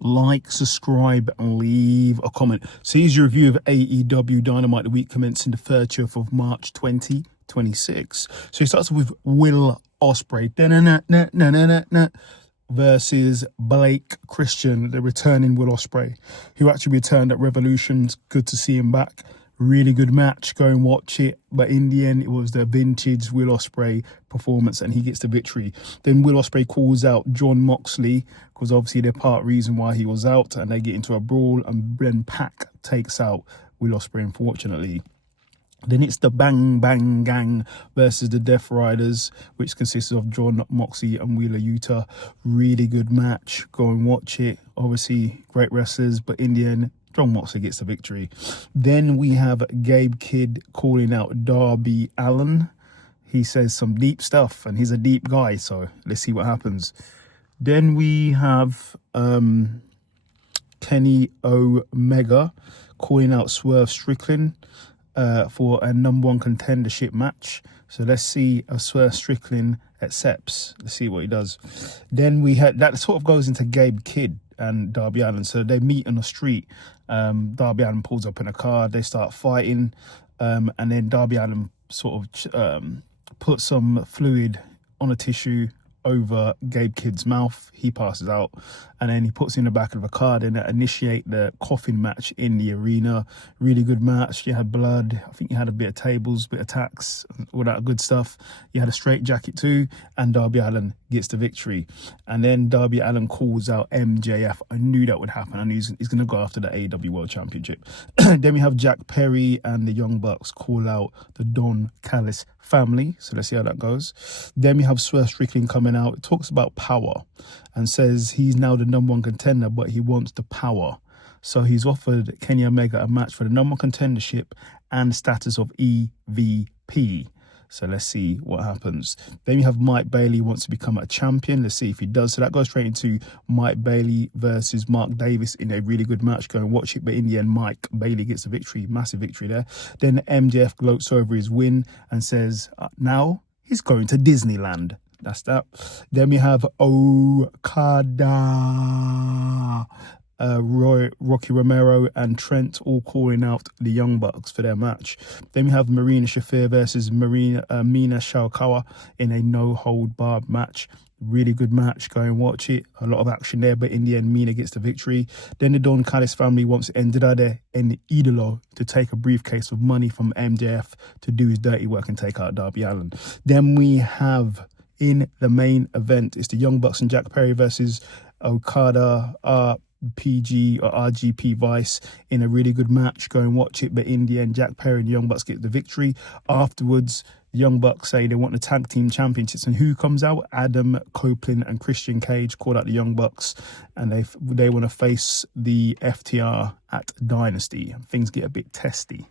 like, subscribe, and leave a comment. So here's your review of AEW Dynamite, the week commencing the 30th of March 2026. So he starts with Will Ospreay versus Blake Christian, the returning Will Ospreay, who actually returned at Revolution. It's good to see him back. Really good match. Go and watch it. But in the end, it was the vintage Will Ospreay performance, and he gets the victory. Then Will Ospreay calls out John Moxley, because obviously they're part reason why he was out, and they get into a brawl, and then Pac takes out Will Ospreay, unfortunately. Then it's the Bang Bang Gang versus the Death Riders, which consists of John Moxley and Wheeler Yuta. Really good match. Go and watch it. Obviously, great wrestlers, but in the end, John Moxley gets the victory. Then we have Gabe Kidd calling out Darby Allin. He says some deep stuff, and he's a deep guy, so let's see what happens. Then we have Kenny Omega calling out Swerve Strickland for a #1 contendership match. So let's see if Swerve Strickland accepts. Let's see what he does. Then we had, that sort of goes into Gabe Kidd and Darby Allin. So they meet on the street. Darby Allin pulls up in a car. They start fighting. And then Darby Allin sort of puts some fluid on a tissue over Gabe Kidd's mouth. He passes out, and then he puts in the back of a car. Then they initiate the coffin match in the arena. Really good match. You had blood. I think you had a bit of tables, bit of tacks, all that good stuff. You had a straight jacket too, and Darby Allin gets the victory. And then Darby Allin calls out MJF. I knew that would happen, and he's going to go after the AEW World Championship. Then we have Jack Perry and the Young Bucks call out the Don Callis family. So let's see how that goes. Then we have Swerve Strickland coming out. It talks about power and says he's now the #1 contender, but he wants the power. So he's offered Kenny Omega a match for the #1 contendership and status of EVP. So let's see what happens. Then you have Mike Bailey wants to become a champion. Let's see if he does. So that goes straight into Mike Bailey versus Mark Davis in a really good match. Go and watch it. But in the end, Mike Bailey gets the victory. Massive victory there. Then MJF gloats over his win and says now he's going to Disneyland. That's that. Then we have Okada, Rocky Romero and Trent all calling out the Young Bucks for their match. Then we have Marina Shafir versus Mina Shalkawa in a no-hold-barred match. Really good match. Go and watch it. A lot of action there, but in the end, Mina gets the victory. Then the Don Callis family wants Andrade and Idolo to take a briefcase of money from MJF to do his dirty work and take out Darby Allin. Then we have, in the main event, it's the Young Bucks and Jack Perry versus Okada, PG or RGP Vice in a really good match. Go and watch it. But in the end, Jack Perry and the Young Bucks get the victory. Afterwards, the Young Bucks say they want the tag team championships, and who comes out? Adam Copeland and Christian Cage called out the Young Bucks, and they want to face the FTR at Dynasty. Things get a bit testy.